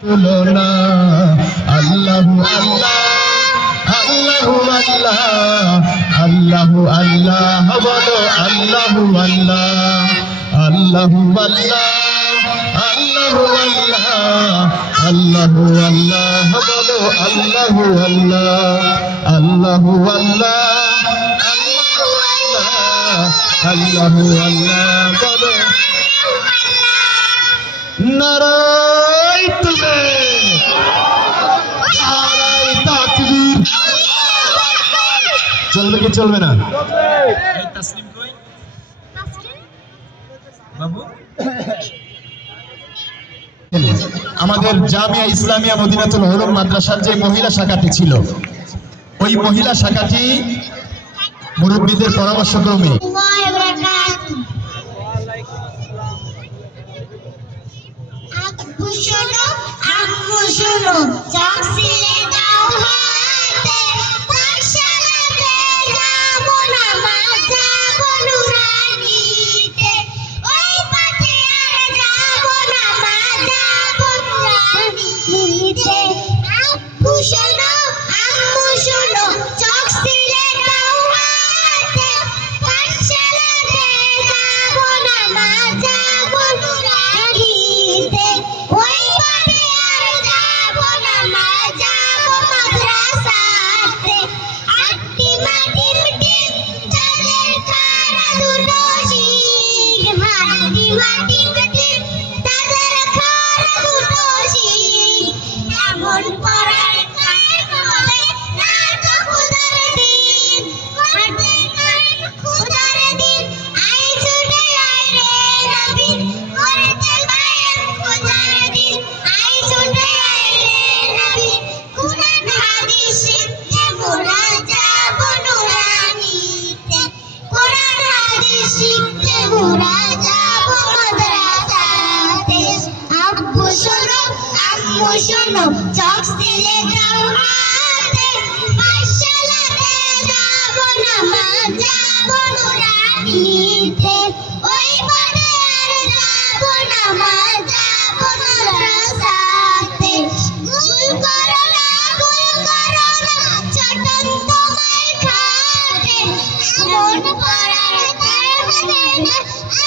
তুলনা আল্লাহু আল্লাহ আল্লাহু আল্লাহ আল্লাহু আল্লাহ বলো আল্লাহু আল্লাহ আল্লাহু আল্লাহ আল্লাহু আল্লাহ আল্লাহু আল্লাহ বলো আল্লাহু আল্লাহ আল্লাহু আল্লাহ আল্লাহু আল্লাহ বলো নারায়ে তাকবীর নারায়ে তাকবীর চলবে কি চলবে না এই তাসলিম কই বাবু আমাদের জামিয়া ইসলামিয়া মদিনাতুল উলুম মাদ্রাসার যে মহিলা শাখাটি ছিল ওই মহিলা শাখাটি মুরব্বিদের পরামর্শক্রমে শোনো চক সিলে যাও হাতে পাঠশালাতে যাবো না মা যাবো নুরানিতে ওই পথে আর যাবো না মা যাবো মাদ্রাসাতে ভুল করো না চটন তোমার খাটে এমন পড়ার কারণে না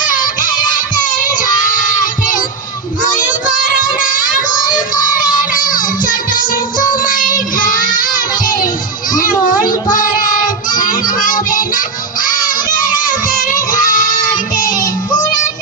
আখেরাতের ঘাটে ভুল করো না চটন তোমার ঘাটে এমন পড়ার হবে না আখেরাতের ঘাটে কুরআন